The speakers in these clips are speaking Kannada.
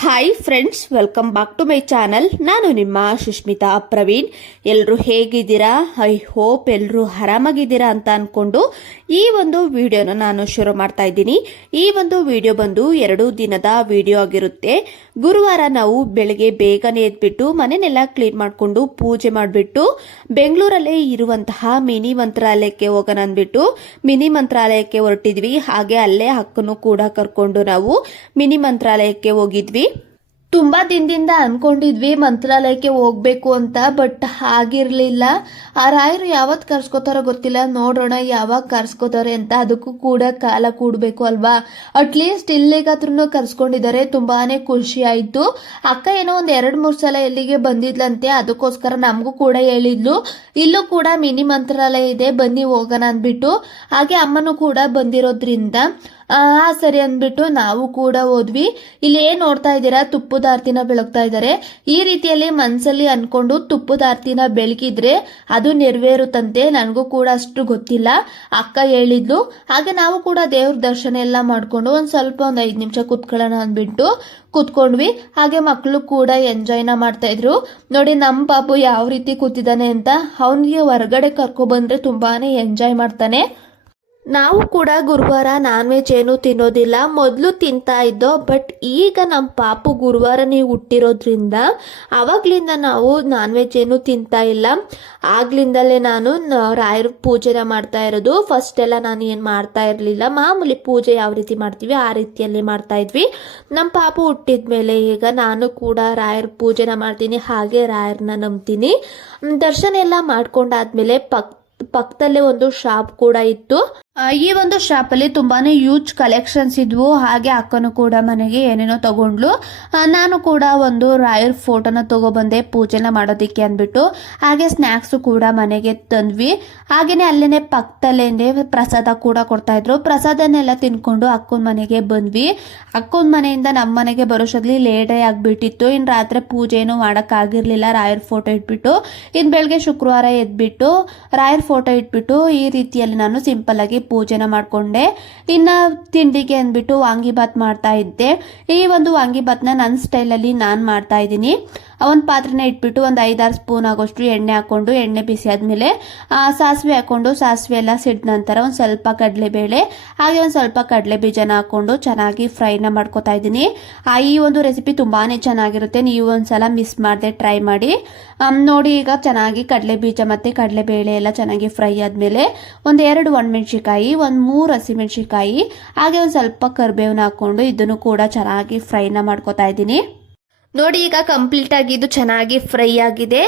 Hi friends, welcome back to my channel. ನಾನು ನಿಮ್ಮ ಸುಷ್ಮಿತಾ ಪ್ರವೀಣ್. ಎಲ್ಲರೂ ಹೇಗಿದ್ದೀರಾ? ಐ ಹೋಪ್ ಎಲ್ಲರೂ ಆರಾಮಾಗಿದ್ದೀರಾ ಅಂತ ಅನ್ಕೊಂಡು ಈ ಒಂದು ವಿಡಿಯೋನ ನಾನು ಶುರು ಮಾಡ್ತಾ ಇದ್ದೀನಿ. ಈ ಒಂದು ವಿಡಿಯೋ ಬಂದು 2 ದಿನದ ವಿಡಿಯೋ ಆಗಿರುತ್ತೆ. ಗುರುವಾರ ನಾವು ಬೆಳಗ್ಗೆ ಬೇಗನೆ ಎದ್ಬಿಟ್ಟು ಮನೆನೆಲ್ಲ ಕ್ಲೀನ್ ಮಾಡಿಕೊಂಡು ಪೂಜೆ ಮಾಡಿಬಿಟ್ಟು ಬೆಂಗಳೂರಲ್ಲೇ ಇರುವಂತಹ ಮಿನಿ ಮಂತ್ರಾಲಯಕ್ಕೆ ಹೋಗೋಣ ಅಂದ್ಬಿಟ್ಟು ಮಿನಿ ಮಂತ್ರಾಲಯಕ್ಕೆ ಹೊರಟಿದ್ವಿ. ಹಾಗೆ ಅಲ್ಲೇ ಅಕ್ಕನು ಕೂಡ ಕರ್ಕೊಂಡು ನಾವು ಮಿನಿ ಮಂತ್ರಾಲಯಕ್ಕೆ ಹೋಗಿದ್ವಿ. ತುಂಬಾ ದಿನದಿಂದ ಅನ್ಕೊಂಡಿದ್ವಿ ಮಂತ್ರಾಲಯಕ್ಕೆ ಹೋಗ್ಬೇಕು ಅಂತ, ಬಟ್ ಆಗಿರ್ಲಿಲ್ಲ. ಆ ರಾಯರು ಯಾವತ್ ಕರ್ಸ್ಕೋತಾರೋ ಗೊತ್ತಿಲ್ಲ, ನೋಡೋಣ ಯಾವಾಗ ಕರ್ಸ್ಕೋತಾರೆ ಅಂತ. ಅದಕ್ಕೂ ಕೂಡ ಕಾಲ ಕೂಡ್ಬೇಕು ಅಲ್ವಾ. ಅಟ್ಲೀಸ್ಟ್ ಇಲ್ಲಿಗಾದ್ರೂ ಕರ್ಸ್ಕೊಂಡಿದ್ದಾರೆ, ತುಂಬಾನೇ ಖುಷಿ ಆಯ್ತು. ಅಕ್ಕ ಏನೋ ಒಂದ್ 2-3 ಸಲ ಎಲ್ಲಿಗೆ ಬಂದಿದ್ಲಂತೆ, ಅದಕ್ಕೋಸ್ಕರ ನಮಗೂ ಕೂಡ ಹೇಳಿದ್ಲು ಇಲ್ಲೂ ಕೂಡ ಮಿನಿ ಮಂತ್ರಾಲಯ ಇದೆ, ಬನ್ನಿ ಹೋಗೋಣ ಅಂದ್ಬಿಟ್ಟು. ಹಾಗೆ ಅಮ್ಮನೂ ಕೂಡ ಬಂದಿರೋದ್ರಿಂದ ಸರಿ ಅಂದ್ಬಿಟ್ಟು ನಾವು ಕೂಡ ಹೋದ್ವಿ. ಇಲ್ಲಿ ಏನ್ ನೋಡ್ತಾ ಇದ್ದೀರಾ, ತುಪ್ಪದ ಆರ್ತಿನ ಬೆಳಗ್ತಾ ಇದ್ದಾರೆ. ಈ ರೀತಿಯಲ್ಲಿ ಮನ್ಸಲ್ಲಿ ಅನ್ಕೊಂಡು ತುಪ್ಪದ ಆರ್ತಿನ ಬೆಳಗಿದ್ರೆ ಅದು ನೆರವೇರುತ್ತಂತೆ. ನನಗೂ ಕೂಡ ಅಷ್ಟು ಗೊತ್ತಿಲ್ಲ, ಅಕ್ಕ ಹೇಳಿದ್ಲು. ಹಾಗೆ ನಾವು ಕೂಡ ದೇವ್ರ ದರ್ಶನ ಎಲ್ಲ ಮಾಡ್ಕೊಂಡು ಒಂದ್ 5 ನಿಮಿಷ ಕುತ್ಕೊಳ್ಳೋಣ ಅಂದ್ಬಿಟ್ಟು ಕೂತ್ಕೊಂಡ್ವಿ. ಹಾಗೆ ಮಕ್ಕಳು ಕೂಡ ಎಂಜಾಯ್ನ ಮಾಡ್ತಾ ಇದ್ರು. ನೋಡಿ ನಮ್ಮ ಪಾಪು ಯಾವ ರೀತಿ ಕೂತಿದ್ದಾನೆ ಅಂತ. ಅವನಿಗೆ ಹೊರಗಡೆ ಕರ್ಕೊ ಬಂದ್ರೆ ತುಂಬಾನೇ ಎಂಜಾಯ್ ಮಾಡ್ತಾನೆ. ನಾವು ಕೂಡ ಗುರುವಾರ ನಾನ್ ವೆಜ್ ಏನು ತಿನ್ನೋದಿಲ್ಲ, ಮೊದಲು ತಿಂತಾ ಇದ್ದೋ. ಬಟ್ ಈಗ ನಮ್ಮ ಪಾಪು ಗುರುವಾರನೇ ಹುಟ್ಟಿರೋದ್ರಿಂದ ಅವಾಗ್ಲಿಂದ ನಾವು ನಾನ್ ವೆಜ್ ಏನು ತಿಂತಾ ಇಲ್ಲ. ಆಗ್ಲಿಂದಲೇ ನಾನು ರಾಯರ ಪೂಜೆನ ಮಾಡ್ತಾ ಇರೋದು. ಫಸ್ಟ್ ಎಲ್ಲ ನಾನು ಏನು ಮಾಡ್ತಾ ಇರಲಿಲ್ಲ, ಮಾಮೂಲಿ ಪೂಜೆ ಯಾವ ರೀತಿ ಮಾಡ್ತೀವಿ ಆ ರೀತಿಯಲ್ಲಿ ಮಾಡ್ತಾ ಇದ್ವಿ. ನಮ್ಮ ಪಾಪು ಹುಟ್ಟಿದ್ಮೇಲೆ ಈಗ ನಾನು ಕೂಡ ರಾಯರ ಪೂಜೆನ ಮಾಡ್ತೀನಿ, ಹಾಗೆ ರಾಯರನ್ನ ನಂಬ್ತೀನಿ. ದರ್ಶನ ಎಲ್ಲ ಮಾಡ್ಕೊಂಡಾದ್ಮೇಲೆ ಪಕ್ಕದಲ್ಲೇ ಒಂದು ಶಾಪ್ ಕೂಡ ಇತ್ತು. ಈ ಒಂದು ಶಾಪ್ ಅಲ್ಲಿ ತುಂಬಾನೇ ಯೂಜ್ ಕಲೆಕ್ಷನ್ಸ್ ಇದ್ವು. ಹಾಗೆ ಅಕ್ಕನು ಕೂಡ ಮನೆಗೆ ಏನೇನೋ ತಗೊಂಡ್ಲು. ನಾನು ಕೂಡ ಒಂದು ರಾಯರ್ ಫೋಟೋನ ತಗೊಬಂದೆ ಪೂಜೆನ ಮಾಡೋದಿಕ್ಕೆ ಅಂದ್ಬಿಟ್ಟು. ಹಾಗೆ ಸ್ನಾಕ್ಸ್ ಕೂಡ ಮನೆಗೆ ತಂದ್ವಿ. ಹಾಗೇನೆ ಅಲ್ಲೇನೆ ಪಕ್ಕದಲ್ಲೇನೆ ಪ್ರಸಾದ ಕೂಡ ಕೊಡ್ತಾ ಇದ್ರು. ಪ್ರಸಾದನೆಲ್ಲ ತಿನ್ಕೊಂಡು ಅಕ್ಕನ ಮನೆಗೆ ಬಂದ್ವಿ. ಅಕ್ಕನ ಮನೆಯಿಂದ ನಮ್ಮ ಮನೆಗೆ ಬರೋಷ್ಟರಲ್ಲಿ ಲೇಟೇ ಆಗ್ಬಿಟ್ಟಿತ್ತು. ಇನ್ ರಾತ್ರಿ ಪೂಜೆ ಏನು ಮಾಡಕ್ ಆಗಿರ್ಲಿಲ್ಲ. ರಾಯರ್ ಫೋಟೋ ಇಟ್ಬಿಟ್ಟು ಇನ್ ಬೆಳಗ್ಗೆ ಶುಕ್ರವಾರ ಎದ್ಬಿಟ್ಟು ರಾಯರ್ ಫೋಟೋ ಇಟ್ಬಿಟ್ಟು ಈ ರೀತಿಯಲ್ಲಿ ನಾನು ಸಿಂಪಲ್ ಆಗಿ ಪೂಜೆನ ಮಾಡ್ಕೊಂಡೆ. ಇನ್ನ ತಿಂಡಿಗೆ ಅಂದ್ಬಿಟ್ಟು ವಾಂಗಿಬಾತ್ ಮಾಡ್ತಾ ಇದ್ದೆ. ಈ ಒಂದು ವಾಂಗಿಬಾತ್ನ ನನ್ನ ಸ್ಟೈಲಲ್ಲಿ ನಾನು ಮಾಡ್ತಾ ಇದ್ದೀನಿ. ಒಂದು ಪಾತ್ರೆನ ಇಟ್ಬಿಟ್ಟು ಒಂದು 5-6 ಸ್ಪೂನ್ ಆಗೋಷ್ಟು ಎಣ್ಣೆ ಹಾಕೊಂಡು, ಎಣ್ಣೆ ಬಿಸಿ ಆದ್ಮೇಲೆ ಸಾಸಿವೆ ಹಾಕೊಂಡು, ಸಾಸಿವೆ ಎಲ್ಲ ಸಿಡ್ದ ನಂತರ ಒಂದು ಸ್ವಲ್ಪ ಕಡಲೆಬೇಳೆ ಹಾಗೆ ಒಂದು ಸ್ವಲ್ಪ ಕಡಲೆ ಬೀಜನ ಹಾಕೊಂಡು ಚೆನ್ನಾಗಿ ಫ್ರೈನ ಮಾಡ್ಕೊತಾ ಇದ್ದೀನಿ. ಈ ಒಂದು ರೆಸಿಪಿ ತುಂಬಾನೇ ಚೆನ್ನಾಗಿರುತ್ತೆ, ನೀವು ಒಂದ್ಸಲ ಮಿಸ್ ಮಾಡದೆ ಟ್ರೈ ಮಾಡಿ ನೋಡಿ. ಈಗ ಚೆನ್ನಾಗಿ ಕಡಲೆ ಬೀಜ ಮತ್ತೆ ಕಡಲೆಬೇಳೆ ಎಲ್ಲ ಚೆನ್ನಾಗಿ ಫ್ರೈ ಆದ್ಮೇಲೆ 2 ಒಣಮೆಣಸಿಕಾಯಿ, 3 ಹಸಿಮೆಣಸಿಕಾಯಿ ಹಾಗೆ ಒಂದು ಸ್ವಲ್ಪ ಕರಿಬೇವನ್ನ ಹಾಕೊಂಡು ಇದನ್ನು ಕೂಡ ಚೆನ್ನಾಗಿ ಫ್ರೈನ ಮಾಡ್ಕೊತಾ ಇದ್ದೀನಿ. ನೋಡಿ ಈಗ ಕಂಪ್ಲೀಟ್ ಆಗಿ ಇದು ಚೆನ್ನಾಗಿ ಫ್ರೈ ಆಗಿದೆ.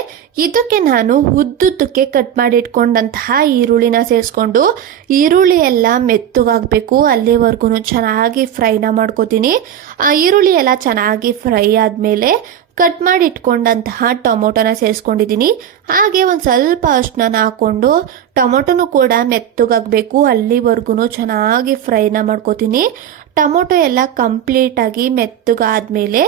ಇದಕ್ಕೆ ನಾನು ಉದ್ದುದ್ದಕ್ಕೆ ಕಟ್ ಮಾಡಿ ಇಟ್ಕೊಂಡಂತಹ ಈರುಳ್ಳಿನ ಸೇರಿಸ್ಕೊಂಡು, ಈರುಳ್ಳಿ ಎಲ್ಲ ಮೆತ್ತಗಾಗಬೇಕು ಅಲ್ಲಿವರೆಗೂ ಚೆನ್ನಾಗಿ ಫ್ರೈನ ಮಾಡ್ಕೋತೀನಿ. ಈರುಳ್ಳಿ ಎಲ್ಲ ಚೆನ್ನಾಗಿ ಫ್ರೈ ಆದಮೇಲೆ ಕಟ್ ಮಾಡಿ ಇಟ್ಕೊಂಡಂತಹ ಟೊಮೊಟೊನ ಸೇರಿಸ್ಕೊಂಡಿದ್ದೀನಿ. ಹಾಗೆ ಒಂದು ಸ್ವಲ್ಪ ಅರಿಶಿನ ಹಾಕೊಂಡು ಟೊಮೊಟೊನು ಕೂಡ ಮೆತ್ತಗಾಗಬೇಕು ಅಲ್ಲಿವರೆಗೂ ಚೆನ್ನಾಗಿ ಫ್ರೈನ ಮಾಡ್ಕೋತೀನಿ. ಟೊಮೊಟೊ ಎಲ್ಲ ಕಂಪ್ಲೀಟ್ ಆಗಿ ಮೆತ್ತಗಾದ್ಮೇಲೆ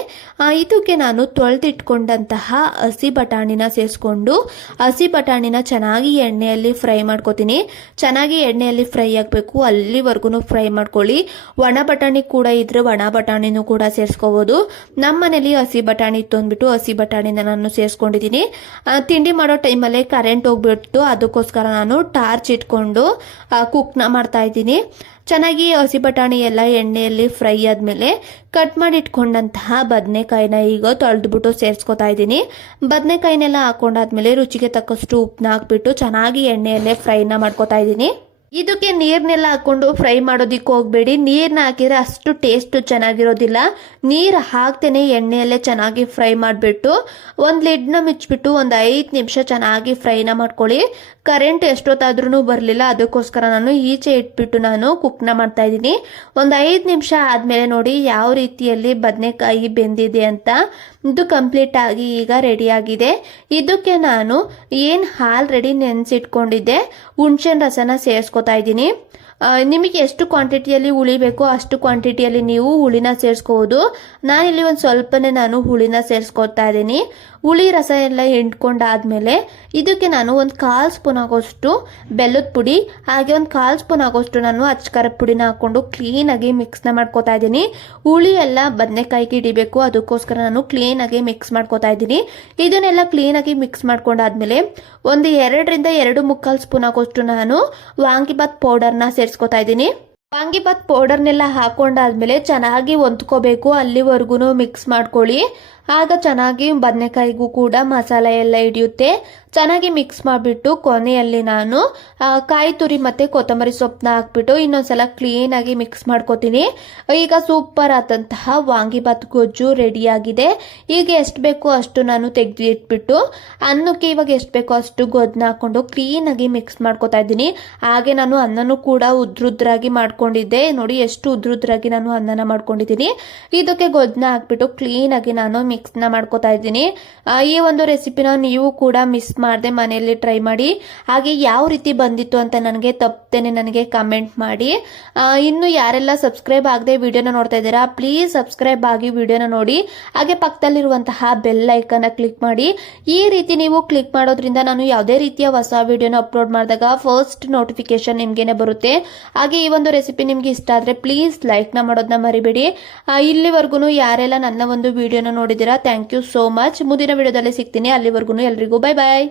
ಇದಕ್ಕೆ ನಾನು ತೊಳೆದಿಟ್ಕೊಂಡಂತಹ ಹಸಿ ಬಟಾಣಿನ ಸೇರಿಸ್ಕೊಂಡು ಹಸಿ ಬಟಾಣಿನ ಚೆನ್ನಾಗಿ ಎಣ್ಣೆಯಲ್ಲಿ ಫ್ರೈ ಮಾಡ್ಕೋತೀನಿ. ಚೆನ್ನಾಗಿ ಎಣ್ಣೆಯಲ್ಲಿ ಫ್ರೈ ಆಗಬೇಕು ಅಲ್ಲಿವರೆಗೂ ಫ್ರೈ ಮಾಡ್ಕೊಳ್ಳಿ. ಒಣ ಬಟಾಣಿ ಕೂಡ ಇದ್ರೆ ಒಣ ಬಟಾಣಿನೂ ಕೂಡ ಸೇರಿಸ್ಕೋಬೋದು. ನಮ್ಮ ಮನೇಲಿ ಹಸಿ ಬಟಾಣಿ ಇತ್ತು ಅಂದ್ಬಿಟ್ಟು ಹಸಿ ಬಟಾಣಿನ ನಾನು ಸೇರಿಸ್ಕೊಂಡಿದ್ದೀನಿ. ತಿಂಡಿ ಮಾಡೋ ಟೈಮಲ್ಲೇ ಕರೆಂಟ್ ಹೋಗ್ಬಿಟ್ಟು ಅದಕ್ಕೋಸ್ಕರ ನಾನು ಟಾರ್ಚ್ ಇಟ್ಕೊಂಡು ಕುಕ್ನ ಮಾಡ್ತಾ ಇದ್ದೀನಿ. ಚೆನ್ನಾಗಿ ಹಸಿ ಬಟಾಣಿ ಎಲ್ಲ ಎಣ್ಣೆಯಲ್ಲಿ ಫ್ರೈ ಆದಮೇಲೆ ಕಟ್ ಮಾಡಿ ಇಟ್ಕೊಂಡಂತಹ ಬದನೆಕಾಯಿನ ಈಗ ತೊಳೆದ್ಬಿಟ್ಟು ಸೇರಿಸ್ಕೊತಾ ಇದ್ದೀನಿ. ಬದನೆಕಾಯಿನೆಲ್ಲ ಹಾಕೊಂಡಾದ್ಮೇಲೆ ರುಚಿಗೆ ತಕ್ಕಷ್ಟು ಉಪ್ಪನ್ನ ಹಾಕ್ಬಿಟ್ಟು ಚೆನ್ನಾಗಿ ಎಣ್ಣೆಯಲ್ಲೇ ಫ್ರೈನ ಮಾಡ್ಕೊತಾ ಇದ್ದೀನಿ. ಇದಕ್ಕೆ ನೀರ್ನೆಲ್ಲ ಹಾಕೊಂಡು ಫ್ರೈ ಮಾಡೋದಿಕ್ಕೆ ಹೋಗ್ಬೇಡಿ, ನೀರ್ನ ಹಾಕಿದ್ರೆ ಅಷ್ಟು ಟೇಸ್ಟ್ ಚೆನ್ನಾಗಿರೋದಿಲ್ಲ. ನೀರು ಹಾಕ್ತೇನೆ ಎಣ್ಣೆಯಲ್ಲೇ ಚೆನ್ನಾಗಿ ಫ್ರೈ ಮಾಡಿಬಿಟ್ಟು ಒಂದು ಲಿಡ್ನ ಮುಚ್ಚಿಬಿಟ್ಟು ಒಂದು 5 ನಿಮಿಷ ಚೆನ್ನಾಗಿ ಫ್ರೈನ ಮಾಡ್ಕೊಳ್ಳಿ. ಕರೆಂಟ್ ಎಷ್ಟೊತ್ತಾದ್ರೂ ಬರಲಿಲ್ಲ, ಅದಕ್ಕೋಸ್ಕರ ನಾನು ಈಚೆ ಇಟ್ಬಿಟ್ಟು ನಾನು ಕುಕ್ನ ಮಾಡ್ತಾ ಇದ್ದೀನಿ. ಒಂದು 5 ನಿಮಿಷ ಆದಮೇಲೆ ನೋಡಿ ಯಾವ ರೀತಿಯಲ್ಲಿ ಬದನೆಕಾಯಿ ಬೆಂದಿದೆ ಅಂತ. ಇದು ಕಂಪ್ಲೀಟ್ ಆಗಿ ಈಗ ರೆಡಿ ಆಗಿದೆ. ಇದಕ್ಕೆ ನಾನು ಏನು ಆಲ್ರೆಡಿ ನೆನೆಸಿಟ್ಕೊಂಡಿದ್ದೆ ಹುಣಸೆಹಣ್ಣು ರಸನ ಸೇರಿಸ್ಕೊತಾ ಇದ್ದೀನಿ. ನಿಮಗೆ ಎಷ್ಟು ಕ್ವಾಂಟಿಟಿಯಲ್ಲಿ ಹುಳಿ ಬೇಕೋ ಅಷ್ಟು ಕ್ವಾಂಟಿಟಿಯಲ್ಲಿ ನೀವು ಹುಳಿನ ಸೇರಿಸ್ಕೋಬೋದು. ನಾನಿಲ್ಲಿ ಒಂದು ಸ್ವಲ್ಪನೇ ನಾನು ಹುಳಿನ ಸೇರಿಸ್ಕೊತಾ ಇದ್ದೀನಿ. ಹುಳಿ ರಸ ಎಲ್ಲ ಹಿಂಡ್ಕೊಂಡಾದ್ಮೇಲೆ ಇದಕ್ಕೆ ನಾನು ಒಂದು 1/4 ಸ್ಪೂನ್ ಆಗೋಷ್ಟು ಬೆಲ್ಲದ ಪುಡಿ ಹಾಗೆ ಒಂದು 1/4 ಸ್ಪೂನ್ ಆಗೋಷ್ಟು ನಾನು ಅಚ್ಕಾರದ ಪುಡಿನ ಹಾಕೊಂಡು ಕ್ಲೀನಾಗಿ ಮಿಕ್ಸ್ನ ಮಾಡ್ಕೋತಾ ಇದ್ದೀನಿ. ಹುಳಿ ಎಲ್ಲ ಬದನೆಕಾಯಿಗೆ ಹಿಡಿಬೇಕು, ಅದಕ್ಕೋಸ್ಕರ ನಾನು ಕ್ಲೀನಾಗಿ ಮಿಕ್ಸ್ ಮಾಡ್ಕೋತಾ ಇದ್ದೀನಿ. ಇದನ್ನೆಲ್ಲ ಕ್ಲೀನಾಗಿ ಮಿಕ್ಸ್ ಮಾಡ್ಕೊಂಡಾದ್ಮೇಲೆ ಒಂದು 2ರಿಂದ 2.25 ಸ್ಪೂನ್ ಆಗೋಷ್ಟು ನಾನು ವಾಂಗಿಬಾತ್ ಪೌಡರ್ನ ಸೇರಿಸ್ಕೋತಾ ಇದ್ದೀನಿ. ವಾಂಗಿಬಾತ್ ಪೌಡರ್ನೆಲ್ಲ ಹಾಕೊಂಡಾದ್ಮೇಲೆ ಚೆನ್ನಾಗಿ ಹೊಂದ್ಕೋಬೇಕು, ಅಲ್ಲಿವರೆಗೂ ಮಿಕ್ಸ್ ಮಾಡ್ಕೊಳ್ಳಿ. ಆಗ ಚೆನ್ನಾಗಿ ಬದನೆಕಾಯಿಗೂ ಕೂಡ ಮಸಾಲೆ ಎಲ್ಲ ಹಿಡಿಯುತ್ತೆ. ಚೆನ್ನಾಗಿ ಮಿಕ್ಸ್ ಮಾಡಿಬಿಟ್ಟು ಕೊನೆಯಲ್ಲಿ ನಾನು ಕಾಯಿ ತುರಿ ಮತ್ತು ಕೊತ್ತಂಬರಿ ಸೊಪ್ಪನ್ನ ಹಾಕ್ಬಿಟ್ಟು ಇನ್ನೊಂದ್ಸಲ ಕ್ಲೀನಾಗಿ ಮಿಕ್ಸ್ ಮಾಡ್ಕೋತೀನಿ. ಈಗ ಸೂಪರ್ ಆದಂತಹ ವಾಂಗಿಬಾತ್ ಗೊಜ್ಜು ರೆಡಿಯಾಗಿದೆ. ಈಗ ಎಷ್ಟು ಬೇಕೋ ಅಷ್ಟು ನಾನು ತೆಗೆದು ಇಟ್ಬಿಟ್ಟು ಅನ್ನಕ್ಕೆ ಇವಾಗ ಎಷ್ಟು ಬೇಕೋ ಅಷ್ಟು ಗೊಜ್ಜನ್ನ ಹಾಕ್ಕೊಂಡು ಕ್ಲೀನಾಗಿ ಮಿಕ್ಸ್ ಮಾಡ್ಕೋತಾ ಇದ್ದೀನಿ. ಹಾಗೆ ನಾನು ಅನ್ನನೂ ಕೂಡ ಉದ್ರುದ್ರಾಗಿ ಮಾಡ್ಕೊಂಡಿದ್ದೆ. ನೋಡಿ ಎಷ್ಟು ಉದ್ರುದ್ರಾಗಿ ನಾನು ಅನ್ನನ ಮಾಡ್ಕೊಂಡಿದ್ದೀನಿ. ಇದಕ್ಕೆ ಗೊಜ್ಜನ್ನ ಹಾಕ್ಬಿಟ್ಟು ಕ್ಲೀನಾಗಿ ನಾನು ಮಿಕ್ಸ್ನ ಮಾಡ್ಕೋತಾ ಇದ್ದೀನಿ. ಈ ಒಂದು ರೆಸಿಪಿನ ನೀವು ಕೂಡ ಮಿಸ್ ಮಾಡದೆ ಮನೆಯಲ್ಲಿ ಟ್ರೈ ಮಾಡಿ. ಹಾಗೆ ಯಾವ ರೀತಿ ಬಂದಿತ್ತು ಅಂತ ನನಗೆ ತಪ್ಪದೇನೆ ನನಗೆ ಕಮೆಂಟ್ ಮಾಡಿ. ಇನ್ನು ಯಾರೆಲ್ಲ ಸಬ್ಸ್ಕ್ರೈಬ್ ಆಗದೆ ವಿಡಿಯೋನ ನೋಡ್ತಾ ಇದ್ದೀರಾ ಪ್ಲೀಸ್ ಸಬ್ಸ್ಕ್ರೈಬ್ ಆಗಿ ವಿಡಿಯೋನ ನೋಡಿ. ಹಾಗೆ ಪಕ್ಕದಲ್ಲಿರುವಂತಹ ಬೆಲ್ ಐಕನ್ನ ಕ್ಲಿಕ್ ಮಾಡಿ. ಈ ರೀತಿ ನೀವು ಕ್ಲಿಕ್ ಮಾಡೋದ್ರಿಂದ ನಾನು ಯಾವುದೇ ರೀತಿಯ ಹೊಸ ವಿಡಿಯೋನ ಅಪ್ಲೋಡ್ ಮಾಡಿದಾಗ ಫಸ್ಟ್ ನೋಟಿಫಿಕೇಶನ್ ನಿಮಗೇನೆ ಬರುತ್ತೆ. ಹಾಗೆ ಈ ಒಂದು ರೆಸಿಪಿ ನಿಮ್ಗೆ ಇಷ್ಟ ಆದರೆ ಪ್ಲೀಸ್ ಲೈಕ್ನ ಮಾಡೋದನ್ನ ಮರಿಬೇಡಿ. ಇಲ್ಲಿವರೆಗೂ ಯಾರೆಲ್ಲ ನನ್ನ ಒಂದು ವಿಡಿಯೋನ ನೋಡಿದ್ದೀರಾ ಥ್ಯಾಂಕ್ ಯು ಸೋ ಮಚ್. ಮುಂದಿನ ವಿಡಿಯೋದಲ್ಲಿ ಸಿಗ್ತೀನಿ. ಅಲ್ಲಿವರೆಗೂ ಎಲ್ರಿಗೂ ಬೈ ಬಾಯ್.